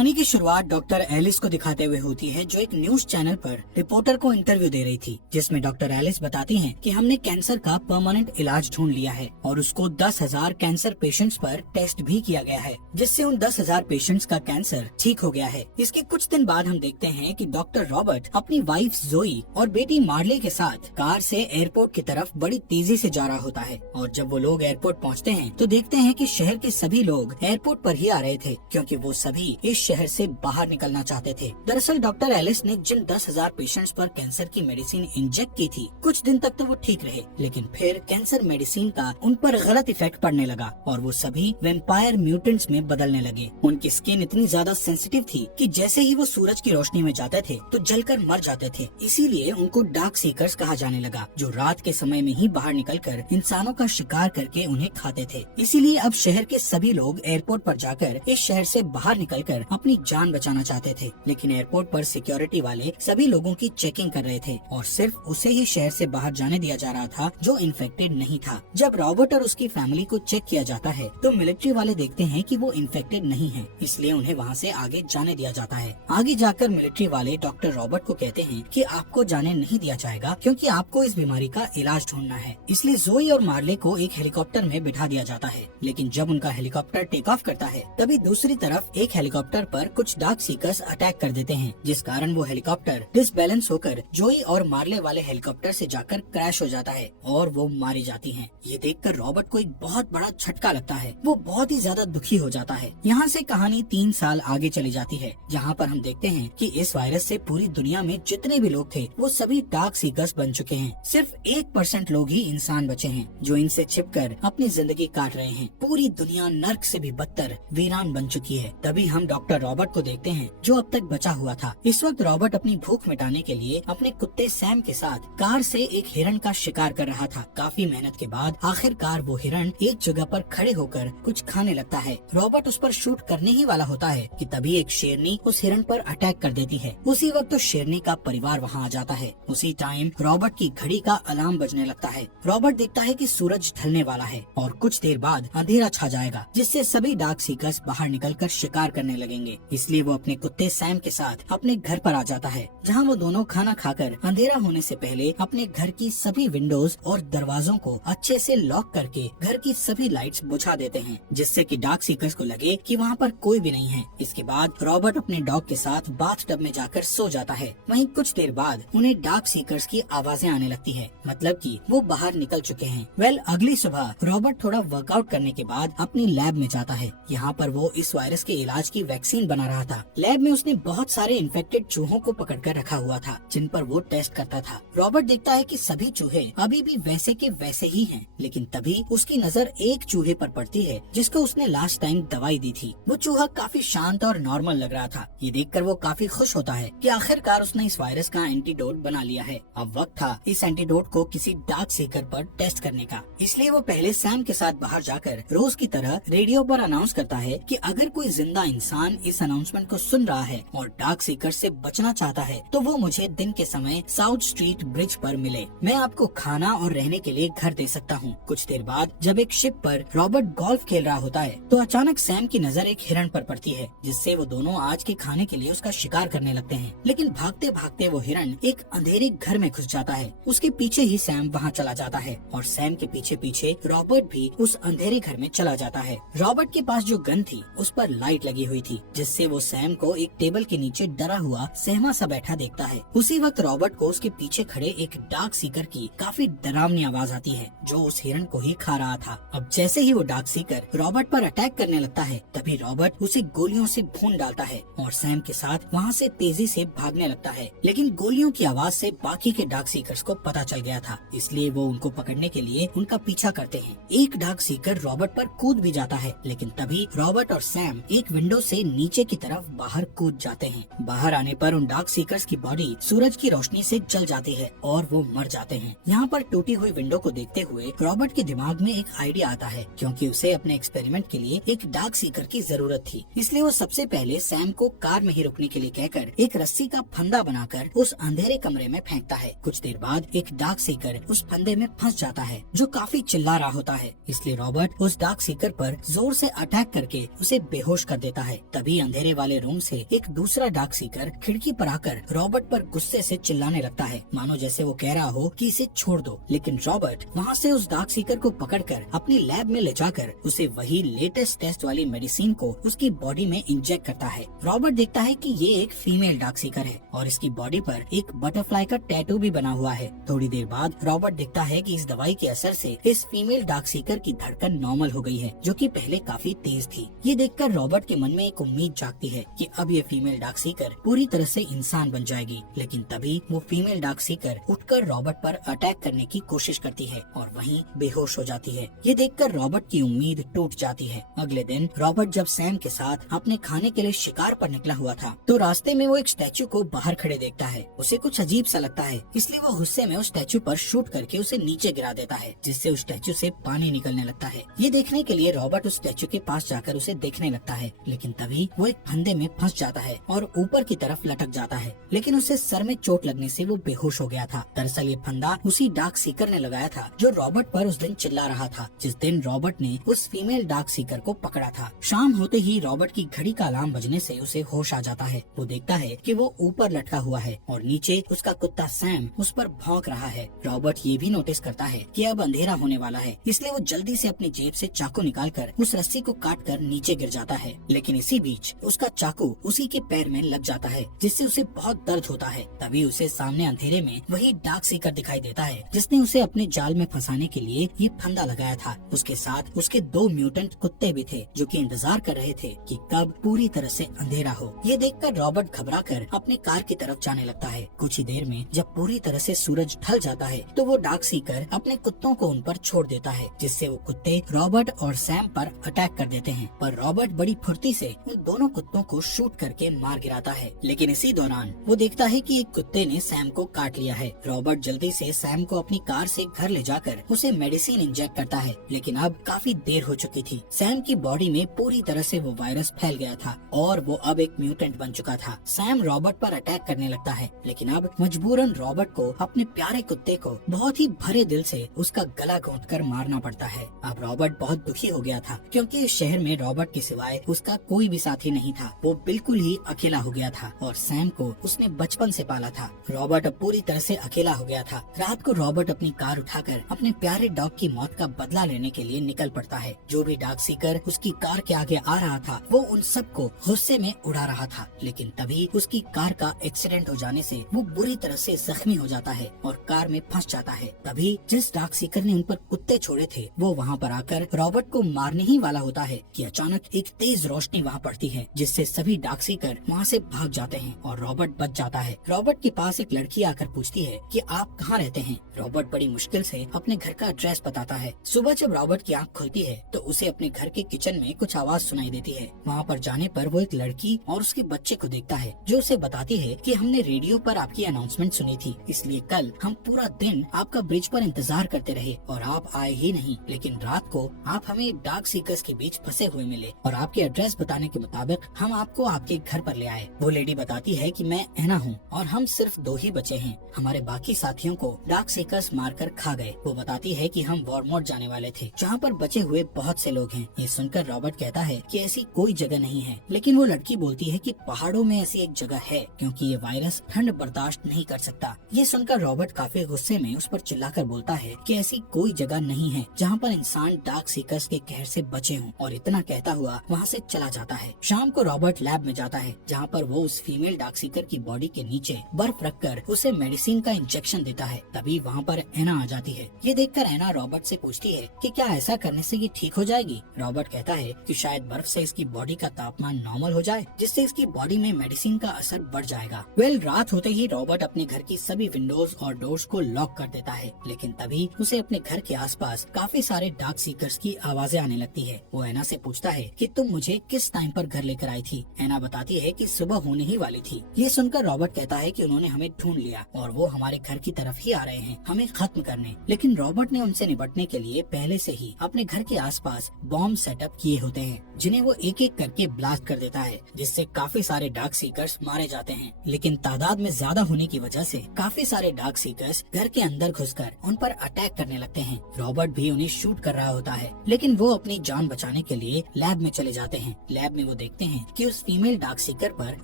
कहानी की शुरुआत डॉक्टर एलिस को दिखाते हुए होती है, जो एक न्यूज चैनल पर रिपोर्टर को इंटरव्यू दे रही थी, जिसमें डॉक्टर एलिस बताती हैं कि हमने कैंसर का परमानेंट इलाज ढूंढ लिया है और उसको 10,000 कैंसर पेशेंट्स पर टेस्ट भी किया गया है, जिससे उन 10,000 पेशेंट्स का कैंसर ठीक हो गया है। इसके कुछ दिन बाद हम देखते हैं कि डॉक्टर रॉबर्ट अपनी वाइफ जोई और बेटी मार्ले के साथ कार से एयरपोर्ट की तरफ बड़ी तेजी से जा रहा होता है। और जब वो लोग एयरपोर्ट पहुँचते हैं तो देखते हैं कि शहर के सभी लोग एयरपोर्ट पर ही आ रहे थे, क्योंकि वो सभी इस शहर से बाहर निकलना चाहते थे। दरअसल डॉक्टर एलिस ने जिन 10,000 पेशेंट्स पर कैंसर की मेडिसिन इंजेक्ट की थी, कुछ दिन तक तो वो ठीक रहे, लेकिन फिर कैंसर मेडिसिन का उन पर गलत इफेक्ट पड़ने लगा और वो सभी वेम्पायर म्यूटेंट्स में बदलने लगे। उनकी स्किन इतनी ज्यादा सेंसिटिव थी कि जैसे ही वो सूरज की रोशनी में जाते थे तो जलकर मर जाते थे। इसीलिए उनको डार्क सीकर्स कहा जाने लगा, जो रात के समय में ही बाहर निकलकर इंसानों का शिकार करके उन्हें खाते थे। इसीलिए अब शहर के सभी लोग एयरपोर्ट पर जाकर इस शहर से बाहर निकलकर अपनी जान बचाना चाहते थे, लेकिन एयरपोर्ट पर सिक्योरिटी वाले सभी लोगों की चेकिंग कर रहे थे और सिर्फ उसे ही शहर से बाहर जाने दिया जा रहा था जो इन्फेक्टेड नहीं था। जब रॉबर्ट और उसकी फैमिली को चेक किया जाता है तो मिलिट्री वाले देखते हैं कि वो इन्फेक्टेड नहीं है, इसलिए उन्हें वहाँ से आगे जाने दिया जाता है। आगे जाकर मिलिट्री वाले डॉक्टर रॉबर्ट को कहते हैं कि आपको जाने नहीं दिया जाएगा, क्योंकि आपको इस बीमारी का इलाज ढूंढना है। इसलिए जोई और मार्ले को एक हेलीकॉप्टर में बिठा दिया जाता है, लेकिन जब उनका हेलीकॉप्टर टेक ऑफ करता है तभी दूसरी तरफ एक हेलीकॉप्टर पर कुछ डार्क सीकर्स अटैक कर देते हैं, जिस कारण वो हेलीकॉप्टर डिसबैलेंस होकर जोई और मार्ले वाले हेलीकॉप्टर से जाकर क्रैश हो जाता है और वो मारी जाती हैं। ये देखकर रॉबर्ट को एक बहुत बड़ा झटका लगता है, वो बहुत ही ज्यादा दुखी हो जाता है। यहाँ से कहानी 3 साल आगे चली जाती है, जहाँ पर हम देखते हैं कि इस वायरस से पूरी दुनिया में जितने भी लोग थे वो सभी डार्क सीकर्स बन चुके हैं। सिर्फ 1% लोग ही इंसान बचे हैं जो इनसे छिपकर अपनी जिंदगी काट रहे हैं। पूरी दुनिया नर्क से भी बदतर वीरान बन चुकी है। तभी हम डॉक्टर रॉबर्ट को देखते हैं, जो अब तक बचा हुआ था। इस वक्त रॉबर्ट अपनी भूख मिटाने के लिए अपने कुत्ते सैम के साथ कार से एक हिरण का शिकार कर रहा था। काफी मेहनत के बाद आखिरकार वो हिरण एक जगह पर खड़े होकर कुछ खाने लगता है। रॉबर्ट उस पर शूट करने ही वाला होता है कि तभी एक शेरनी उस हिरण पर अटैक कर देती है। उसी वक्त तो शेरनी का परिवार वहाँ आ जाता है। उसी टाइम रॉबर्ट की घड़ी का अलार्म बजने लगता है। रॉबर्ट देखता है कि सूरज ढलने वाला है और कुछ देर बाद अंधेरा छा जाएगा, जिससे सभी डार्क सीकर्स बाहर निकलकर शिकार करने लगेंगे। इसलिए वो अपने कुत्ते सैम के साथ अपने घर पर आ जाता है, जहाँ वो दोनों खाना खाकर अंधेरा होने से पहले अपने घर की सभी विंडोज और दरवाजों को अच्छे से लॉक करके घर की सभी लाइट्स बुझा देते हैं, जिससे कि डार्क सीकर्स को लगे कि वहाँ पर कोई भी नहीं है। इसके बाद रॉबर्ट अपने डॉग के साथ बाथटब में जाकर सो जाता है। वहीं कुछ देर बाद उन्हें डार्क सीकर्स की आवाजें आने लगती है, मतलब कि वो बाहर निकल चुके हैं। अगली सुबह रॉबर्ट थोड़ा वर्कआउट करने के बाद अपनी लैब में जाता है। यहाँ पर वो इस वायरस के इलाज की वैक्सीन बना रहा था। लैब में उसने बहुत सारे इन्फेक्टेड चूहों को पकड़कर रखा हुआ था, जिन पर वो टेस्ट करता था। रॉबर्ट देखता है कि सभी चूहे अभी भी वैसे के वैसे ही हैं, लेकिन तभी उसकी नजर एक चूहे पर पड़ती है जिसको उसने लास्ट टाइम दवाई दी थी। वो चूहा काफी शांत और नॉर्मल लग रहा था। ये देखकर वो काफी खुश होता है कि आखिरकार उसने इस वायरस का एंटीडोट बना लिया है। अब वक्त था इस एंटीडोट को किसी डार्क सीकर पर टेस्ट करने का। इसलिए वो पहले सैम के साथ बाहर जाकर रोज की तरह रेडियो पर अनाउंस करता है कि अगर कोई जिंदा इंसान इस अनाउंसमेंट को सुन रहा है और डार्क सीकर से बचना चाहता है तो वो मुझे दिन के समय साउथ स्ट्रीट ब्रिज पर मिले। मैं आपको खाना और रहने के लिए घर दे सकता हूँ। कुछ देर बाद जब एक शिप पर रॉबर्ट गोल्फ खेल रहा होता है तो अचानक सैम की नजर एक हिरण पर पड़ती है, जिससे वो दोनों आज के खाने के लिए उसका शिकार करने लगते हैं। लेकिन भागते भागते वो हिरण एक अंधेरे घर में घुस जाता है। उसके पीछे ही सैम वहाँ चला जाता है और सैम के पीछे पीछे रॉबर्ट भी उस अंधेरे घर में चला जाता है। रॉबर्ट के पास जो गन थी उस पर लाइट लगी हुई थी, जिससे वो सैम को एक टेबल के नीचे डरा हुआ सहमा सा बैठा देखता है। उसी वक्त रॉबर्ट को उसके पीछे खड़े एक डार्क सीकर की काफी डरावनी आवाज आती है, जो उस हिरण को ही खा रहा था। अब जैसे ही वो डार्क सीकर रॉबर्ट पर अटैक करने लगता है, तभी रॉबर्ट उसे गोलियों से भून डालता है और सैम के साथ वहाँ से तेजी से भागने लगता है। लेकिन गोलियों की आवाज से बाकी के डार्क सीकर्स को पता चल गया था, इसलिए वो उनको पकड़ने के लिए उनका पीछा करते हैं। एक डार्क सीकर रॉबर्ट पर कूद भी जाता है, लेकिन तभी रॉबर्ट और सैम एक विंडो से नीचे की तरफ बाहर कूद जाते हैं। बाहर आने पर उन डार्क सीकर्स की बॉडी सूरज की रोशनी से जल जाती है और वो मर जाते हैं। यहाँ पर टूटी हुई विंडो को देखते हुए रॉबर्ट के दिमाग में एक आइडिया आता है, क्योंकि उसे अपने एक्सपेरिमेंट के लिए एक डार्क सीकर की जरूरत थी। इसलिए वो सबसे पहले सैम को कार में ही रुकने के लिए कहकर एक रस्सी का फंदा बनाकर उस अंधेरे कमरे में फेंकता है। कुछ देर बाद एक डार्क सीकर उस फंदे में फंस जाता है, जो काफी चिल्ला रहा होता है। इसलिए रॉबर्ट उस डार्क सीकर पर जोर से अटैक करके उसे बेहोश कर देता है। तभी तभी अंधेरे वाले रूम से एक दूसरा डार्क सीकर खिड़की पर आकर रॉबर्ट पर गुस्से से चिल्लाने लगता है, मानो जैसे वो कह रहा हो कि इसे छोड़ दो। लेकिन रॉबर्ट वहाँ से उस डार्क सीकर को पकड़कर अपनी लैब में ले जाकर उसे वही लेटेस्ट टेस्ट वाली मेडिसिन को उसकी बॉडी में इंजेक्ट करता है। रॉबर्ट देखता है कि ये एक फीमेल डार्क सीकर है और इसकी बॉडी पर एक बटरफ्लाई का टैटू भी बना हुआ है। थोड़ी देर बाद रॉबर्ट देखता है कि इस दवाई के असर से इस फीमेल डार्क सीकर की धड़कन नॉर्मल हो गई है, जो कि पहले काफी तेज थी। ये देखकर रॉबर्ट के मन में एक उम्मीद जागती है कि अब ये फीमेल डार्क सीकर पूरी तरह से इंसान बन जाएगी। लेकिन तभी वो फीमेल डार्क सीकर उठकर रॉबर्ट पर अटैक करने की कोशिश करती है और वहीं बेहोश हो जाती है। ये देखकर रॉबर्ट की उम्मीद टूट जाती है। अगले दिन रॉबर्ट जब सैम के साथ अपने खाने के लिए शिकार पर निकला हुआ था तो रास्ते में वो एक स्टैचू को बाहर खड़े देखता है। उसे कुछ अजीब सा लगता है, इसलिए वो गुस्से में उस स्टैचू पर शूट करके उसे नीचे गिरा देता है, जिससे उस स्टैचू से पानी निकलने लगता है। ये देखने के लिए रॉबर्ट उस स्टैचू के पास जाकर उसे देखने लगता है, लेकिन तभी वो एक फंदे में फंस जाता है और ऊपर की तरफ लटक जाता है। लेकिन उसे सर में चोट लगने से वो बेहोश हो गया था। दरअसल ये फंदा उसी डार्क सीकर ने लगाया था जो रॉबर्ट पर उस दिन चिल्ला रहा था, जिस दिन रॉबर्ट ने उस फीमेल डार्क सीकर को पकड़ा था। शाम होते ही रॉबर्ट की घड़ी का अलार्म बजने से उसे होश आ जाता है। वो देखता है कि वो ऊपर लटका हुआ है और नीचे उसका कुत्ता सैम उस पर भौंक रहा है। रॉबर्ट ये भी नोटिस करता है कि अब अंधेरा होने वाला है, इसलिए वो जल्दी से अपनी जेब से चाकू निकालकर उस रस्सी को काटकर नीचे गिर जाता है। लेकिन इसी बीच उसका चाकू उसी के पैर में लग जाता है, जिससे उसे बहुत दर्द होता है। तभी उसे सामने अंधेरे में वही डार्क सीकर दिखाई देता है जिसने उसे अपने जाल में फंसाने के लिए ये फंदा लगाया था। उसके साथ उसके 2 म्यूटेंट कुत्ते भी थे जो कि इंतजार कर रहे थे कि कब पूरी तरह से अंधेरा हो। ये देखकर रॉबर्ट घबराकर अपने कार की तरफ जाने लगता है। कुछ ही देर में जब पूरी तरह से सूरज ढल जाता है तो वो डार्क सीकर अपने कुत्तों को उन पर छोड़ देता है, जिससे वो कुत्ते रॉबर्ट और सैम पर अटैक कर देते हैं। पर रॉबर्ट बड़ी फुर्ती से उन दोनों कुत्तों को शूट करके मार गिराता है। लेकिन इसी दौरान वो देखता है कि एक कुत्ते ने सैम को काट लिया है। रॉबर्ट जल्दी से सैम को अपनी कार से घर ले जाकर उसे मेडिसिन इंजेक्ट करता है, लेकिन अब काफी देर हो चुकी थी। सैम की बॉडी में पूरी तरह से वो वायरस फैल गया था और वो अब एक म्यूटेंट बन चुका था। सैम रॉबर्ट पर अटैक करने लगता है, लेकिन अब मजबूरन रॉबर्ट को अपने प्यारे कुत्ते को बहुत ही भरे दिल से उसका गला घोंटकर मारना पड़ता है। अब रॉबर्ट बहुत दुखी हो गया था क्योंकि इस शहर में रॉबर्ट के सिवाय उसका कोई भी साथी नहीं था। वो बिल्कुल ही अकेला हो गया था और सैम को उसने बचपन से पाला था। रॉबर्ट अब पूरी तरह से अकेला हो गया था। रात को रॉबर्ट अपनी कार उठाकर अपने प्यारे डॉग की मौत का बदला लेने के लिए निकल पड़ता है। जो भी डार्क सीकर उसकी कार के आगे आ रहा था वो उन सबको गुस्से में उड़ा रहा था, लेकिन तभी उसकी कार का एक्सीडेंट हो जाने से वो बुरी तरह से जख्मी हो जाता है और कार में फंस जाता है। तभी जिस डार्क सीकर ने उन पर कुत्ते छोड़े थे वो वहाँ पर आकर रॉबर्ट को मारने ही वाला होता है कि अचानक एक तेज रोशनी वहाँ पड़ती है, जिससे सभी डार्क सीकर वहाँ से भाग जाते हैं और रॉबर्ट बच जाता है। रॉबर्ट के पास एक लड़की आकर पूछती है कि आप कहाँ रहते हैं। रॉबर्ट बड़ी मुश्किल से अपने घर का एड्रेस बताता है। सुबह जब रॉबर्ट की आंख खुलती है तो उसे अपने घर के किचन में कुछ आवाज सुनाई देती है। वहाँ पर जाने पर वो एक लड़की और उसके बच्चे को देखता है जो उसे बताती है कि हमने रेडियो पर आपकी अनाउंसमेंट सुनी थी, इसलिए कल हम पूरा दिन आपका ब्रिज पर इंतजार करते रहे और आप आए ही नहीं। लेकिन रात को आप हमें डार्क सीकर्स के बीच फंसे हुए मिले और आपके एड्रेस बताने के मुताबिक हम आपको आपके घर पर ले आए। वो लेडी बताती है कि मैं एना हूँ और हम सिर्फ 2 ही बचे हैं। हमारे बाकी साथियों को डार्क सीकर्स मारकर खा गए। वो बताती है कि हम वॉरमोट जाने वाले थे जहाँ पर बचे हुए बहुत से लोग हैं। ये सुनकर रॉबर्ट कहता है कि ऐसी कोई जगह नहीं है, लेकिन वो लड़की बोलती है कि पहाड़ों में ऐसी एक जगह है क्योंकि ये वायरस ठंड बर्दाश्त नहीं कर सकता। ये सुनकर रॉबर्ट काफी गुस्से में उस पर चिल्लाकर बोलता है कि ऐसी कोई जगह नहीं है जहाँ पर इंसान डार्क सीकर्स के कहर से बचे हों, और इतना कहता हुआ वहाँ से चला जाता है। शाम को रॉबर्ट लैब में जाता है जहाँ पर वो उस फीमेल डार्क सीकर की बॉडी के नीचे बर्फ रखकर उसे मेडिसिन का इंजेक्शन देता है। तभी वहाँ पर एना आ जाती है। ये देखकर एना रॉबर्ट से पूछती है कि क्या ऐसा करने से ये ठीक हो जाएगी। रॉबर्ट कहता है कि शायद बर्फ से इसकी बॉडी का तापमान नॉर्मल हो जाए, जिससे इसकी बॉडी में मेडिसिन का असर बढ़ जाएगा। रात होते ही रॉबर्ट अपने घर की सभी विंडोज और डोर्स को लॉक कर देता है, लेकिन तभी उसे अपने घर के आसपास काफी सारे डार्क सीकर्स की आवाजें आने लगती है। वो एना से पूछता है कि तुम मुझे किस टाइम पर घर लेकर आई थी। एना बताती है कि सुबह होने ही वाली थी। ये सुनकर रॉबर्ट कहता है कि उन्होंने हमें ढूंढ लिया और वो हमारे घर की तरफ ही आ रहे हैं हमें खत्म करने। लेकिन रॉबर्ट ने उनसे निपटने के लिए पहले से ही अपने घर के आसपास बॉम्ब सेटअप किए होते हैं, जिन्हें वो एक एक करके ब्लास्ट कर देता है, जिससे काफी सारे डार्क सीकर्स मारे जाते हैं। लेकिन तादाद में ज्यादा होने की वजह से काफी सारे डार्क सीकर्स घर के अंदर घुसकर उन पर अटैक करने लगते हैं। रॉबर्ट भी उन्हें शूट कर रहा होता है, लेकिन वो अपनी जान बचाने के लिए लैब में चले जाते हैं। लैब में वो देखते हैं कि उस फीमेल डार्क सीकर पर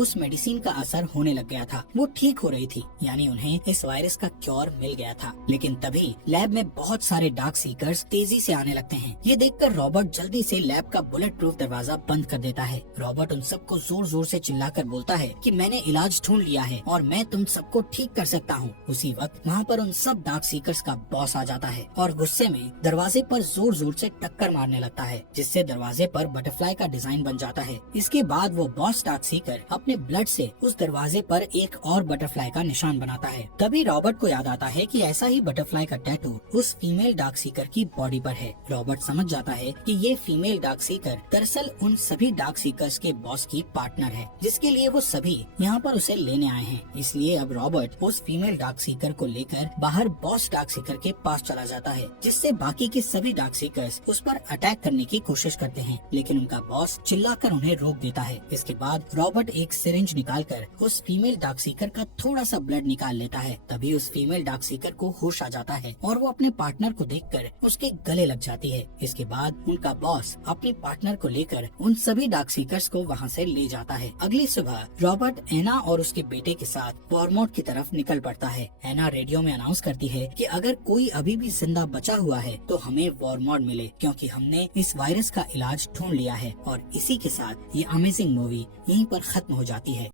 उस मेडिसिन का असर होने लग गया था। वो ठीक हो रही थी, यानी उन्हें इस वायरस का क्योर मिल गया था। लेकिन तभी लैब में बहुत सारे डार्क सीकर्स तेजी से आने लगते हैं। ये देखकर रॉबर्ट जल्दी से लैब का बुलेट प्रूफ दरवाजा बंद कर देता है। रॉबर्ट उन सबको जोर जोर से चिल्लाकर बोलता है कि मैंने इलाज ढूंढ लिया है और मैं तुम सबको ठीक कर सकता हूँ। उसी वक्त वहाँ पर उन सब डार्क सीकर्स का बॉस आ जाता है और गुस्से में दरवाजे पर जोर जोर से टक्कर मारने लगता है, जिससे दरवाजे पर बटरफ्लाई का डिजाइन बन जाता है। इसके बाद वो बॉस डार्क सीकर अपने ब्लड से उस दरवाजे पर एक और बटरफ्लाई का निशान बनाता है। तभी रॉबर्ट को याद आता है कि ऐसा ही बटरफ्लाई का टैटू उस फीमेल डार्क सीकर की बॉडी पर है। रॉबर्ट समझ जाता है कि ये फीमेल डार्क सीकर दरअसल उन सभी डार्क सीकर्स के बॉस की पार्टनर है, जिसके लिए वो सभी यहाँ पर उसे लेने आए हैं। इसलिए अब रॉबर्ट उस फीमेल डार्क सीकर को लेकर बाहर बॉस डार्क सीकर के पास चला जाता है, जिससे बाकी के सभी डार्क सीकर्स उस पर अटैक करने की कोशिश करते हैं, लेकिन उनका बॉस चिल्लाकर उन्हें रोक देता है। इसके बाद रॉबर्ट एक सिरिंज निकालकर उस फीमेल डार्क सीकर का थोड़ा सा ब्लड निकाल लेता है। तभी उस फीमेल डार्क सीकर को होश आ जाता है और वो अपने पार्टनर को देखकर उसके गले लग जाती है। इसके बाद उनका बॉस अपने पार्टनर को लेकर उन सभी डार्क सीकर्स को वहाँ से ले जाता है। अगली सुबह रॉबर्ट एना और उसके बेटे के साथ वॉरमोट की तरफ निकल पड़ता है। एना रेडियो में अनाउंस करती है कि अगर कोई अभी भी जिंदा बचा हुआ है तो हमें वॉरमोट मिले, क्योंकि हमने इस वायरस का इलाज ढूंढ लिया है। और इसी के साथ ये अमेजिंग मूवी यहीं पर खत्म हो जाती है।